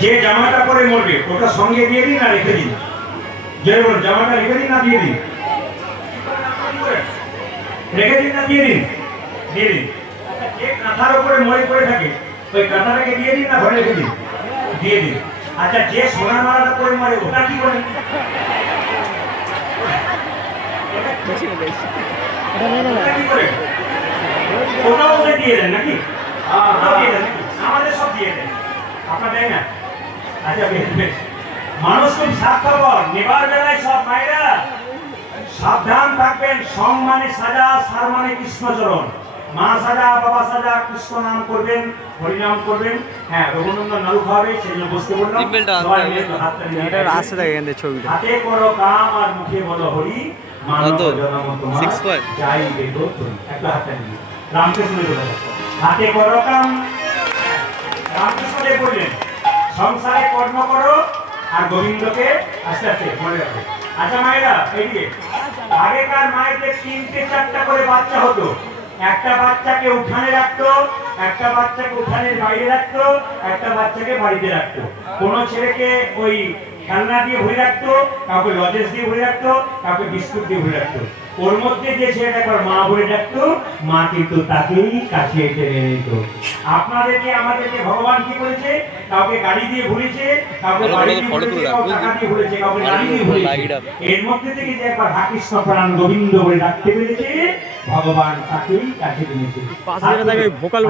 যে জামাটা পরে মরবে ওটা সঙ্গে দিয়ে দিন না রেখে দিন? যে বলুন, জামাটা রেখে দিন না দিয়ে দিন? রেখে দিন না দিয়ে দিন? দিয়ে দিন। যে কাঁথার উপরে মরে পড়ে থাকে ওই কাঁথাটাকে দিয়ে দিন না ঘরে রেখে দিন? দিয়ে দিন। আচ্ছা, যে সোনার মালাটা পরে মরে ওটা কি করেন? ওটাও ওদের দিয়ে দেন নাকি? আমাদের সব দিয়ে দেন, আপনার দেয় না? আচ্ছা, বেশ বেশ। মানুষ খুব স্বার্থপর। নেবার বেলায় সব মায়েরা সাবধান থাকবেন। সং মানে সাজা, সার মানে কৃষ্ণচরণ। মা সাজা, বাবা সাজা, কৃষ্ণ নাম করবেন, হরিনাম করবেন। হ্যাঁ, রঘুনন্দন নাড়ু খাবে, সেই জন্য বসতে বললাম। হাতে করো কাম আর মুখে বলো হরি, মানব জনম তোমার যাইবে তোরি। একটা হাতে নিয়ে রামকৃষ্ণের কথা। হাতে করো কাম, রামকৃষ্ণ দেব বললেন সংসারে কর্ম করো আর গোবিন্দকে আস্তে আস্তে মনে রাখো। আচ্ছা মায়েরা, এইদিকে আগেকার মায়েদের 3-4টা করে বাচ্চা হতো। একটা বাচ্চাকে উঠানে রাখতো, একটা বাচ্চাকে উঠানের বাইরে রাখতো, একটা বাচ্চাকে বাড়িতে রাখতো। কোন ছেলেকে ওই খেলনা দিয়ে ভরে রাখতো, কাউকে লজেন্স দিয়ে ভরে রাখতো, কাউকে বিস্কুট দিয়ে ভরে রাখতো। ওর মধ্যে যে ছেলেটা একবার মা বলে ডাকতো, মা কিন্তু তাকেই কাছে টেনে নিত। আপনাদেরকে আমাদেরকে ভগবান কি বলেছে? কাউকে গাড়ি দিয়ে ভরেছে, কাউকে বাড়ি দিয়ে ভরেছে, কাউকে টাকা দিয়ে ভরেছে, কাউকে গাড়ি দিয়ে ভরেছে। এর মধ্যে থেকে যে একবার হা কৃষ্ণ প্রাণ গোবিন্দ বলে ডাকতে পেরেছে, ভগবান তাকেই কাছে টেনেছে। ভোকাল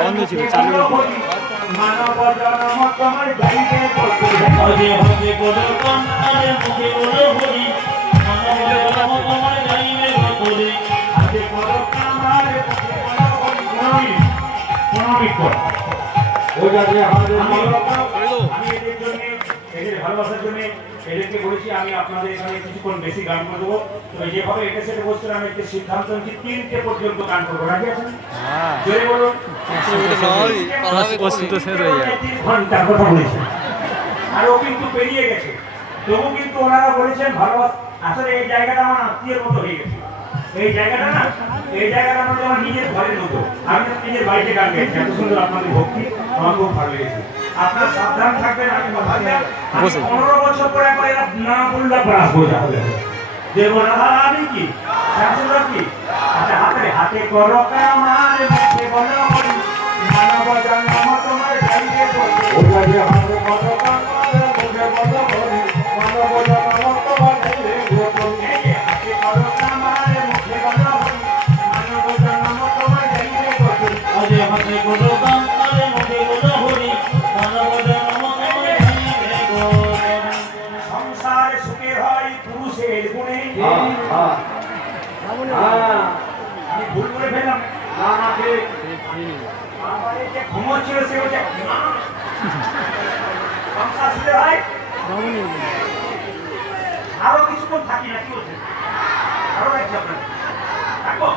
বন্ধ ছিল, চালু মানব জনম তোমার যাইবে হরে হরে গোরকম আরে মুখে বলো হরি, মানব জনম তোমার যাইবে হরে হাতে গোরকম আরে মুখে বলো হরি। প্রণামিত কর। ওই যাতে আমাদের আমি এদের জন্য, এদের ভালোবাসার জন্য এদেরকে বলেছি আমি আপনাদের এখানে কিছুক্ষণ বেশি গান করে দেবো। তো যেভাবে এটা সেটা বলছেন, আমি একটা সিদ্ধান্ত নিচ্ছি 3টে পর্যন্ত গান করবো। রাজি আছেন? জোরে বলুন। ঘন্টার কথা বলেছেন আর ও কিন্তু পেরিয়ে গেছে। তবু কিন্তু ওনারা বলেছেন ভালোবাসা। আসলে এই জায়গাটা আমার আত্মীয়ের মতো হয়ে গেছে। এই জায়গাটা না, এই জায়গাটা আমার আমার নিজের ঘরের মতো। আমি নিজের বাড়িতে গান গাইছি। এত সুন্দর আপনাদের ভক্তি আমার খুব ভালো লেগেছে। আপনার সাবধান থাকবেন। আমি 15 বছর পরে একবার এরা না বললে ব্রাস বোঝা হবে দেবো না। আমি কি কি? আচ্ছা, হাতে হাতে করো কামার মুখে বলো হরি, মানব জন্ম তোমার যাইবে হরি। হাতে করো কামার মুখে বলো হরি, মানব জন্ম তোমার যাইবে হরি। হাতে করো কামার মুখে বলো হরি, মানব জন্ম তোমার যাইবে হরি। হাতে করো কামার মুখে বলো হরি, মানব জন্ম তোমার যাইবে হরি। সংসার সুখে হয় পুরুষের গুণে। আমি ভুল করে ফেললাম। আমাকে আমারে যে ঘুমোচ্ছিল সে হচ্ছে সংসার সুখে হয়। আরো কিছুক্ষণ থাকি না, কি বলছে? আরো রাখছি আপনার থাকবো।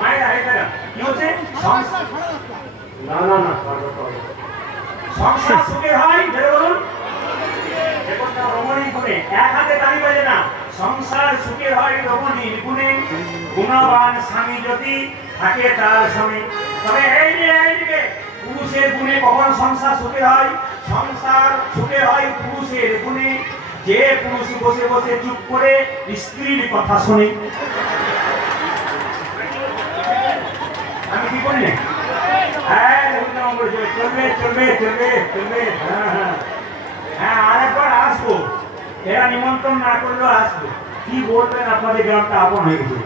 মায়েরা এটা কি হচ্ছে? না না না, সংসার সুখে হয়। বলুন, রমণীর গুণে। এক হাতে তালি বাজে না। সংসার সুখের হয় রমণীর গুণে, গুণবান স্বামী যদি থাকে তার স্বামী। তবে এইদিকে পুরুষের গুণে কখন সংসার সুখের হয়? সংসার সুখের হয় পুরুষের গুণে, যে পুরুষ বসে বসে চুপ করে স্ত্রীর কথা শুনে। আমি কি করি? হ্যাঁ, চলবে চলবে চলবে চলবে। হ্যাঁ হ্যাঁ হ্যাঁ, আরেকবার আসবো। এরা নিমন্ত্রণ না করলেও আসবো। কি বলবেন? আপনাদের গ্রামটা আপন হয়ে গেছে।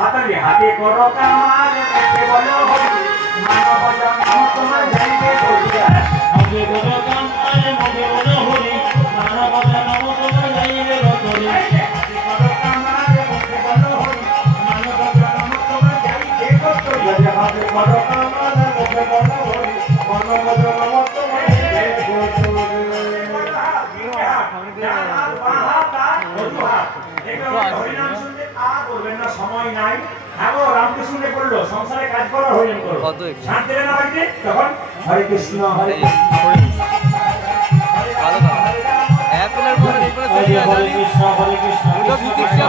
হাতালি হাতে করো কামার মুখে বলো হরি, মানব জন্ম তোমার যাইবে হরি। হাতে করো কামার মুখে বলো হরি, মানব জন্ম তোমার যাইবে হরি। হাতে করো কামার মুখে বলো হরি, মানব জন্ম তোমার যাইবে হরি। হাতে করো কামার মুখে বলো হরি, মানব জন্ম তোমার যাইবে হরি। সময় নাই। রামকৃষ্ণে বললো সংসারে কাজ করো, হরিনাম করো। শান্তি দেবে না বাড়িতে, তখন হরে কৃষ্ণ হরে কৃষ্ণ হরে কৃষ্ণ হরে কৃষ্ণ।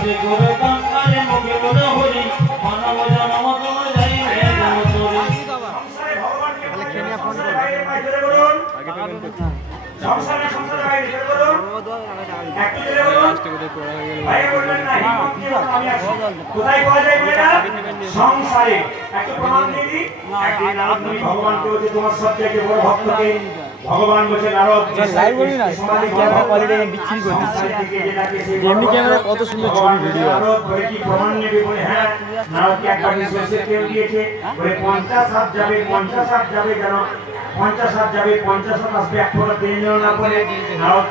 হাতে করে কাঙ্কারে মুখে বলে হরি মানব জনম তোমার যাই হে জনতরে সংসারে ভগবানকে সংসারে বাইরে পাই ধরে বলুন সংসারে বাইরে ধরে বলুন একটু ধরে বলুন ভাই বলবেন না হিম্মত দিয়ে আমি আসি কোথায় পাওয়া যায় বলে না সংসারে একটু প্রমাণ দিয়ে দিই একদিন নারদ মুনি ভগবানকে বলছে তোমার সবথেকে বড় ভক্তকে ভগবান বলছে নারদ লাইভ বলি না ক্যামেরা কোয়ালিটি বিচ্ছিরি করে দিচ্ছে এমনি ক্যামেরা কত সুন্দর ছবি ভিডিও নারদ বলে কি প্রমাণ নেবে বলে হ্যাঁ নারদকে একবার সরষের তেল দিয়েছে বলে 50 হাত যাবে 50 হাত যাবে যেন 50 হাত যাবে 50 হাত আসবে এক ফোঁটা তেল যেন না পড়ে নারদ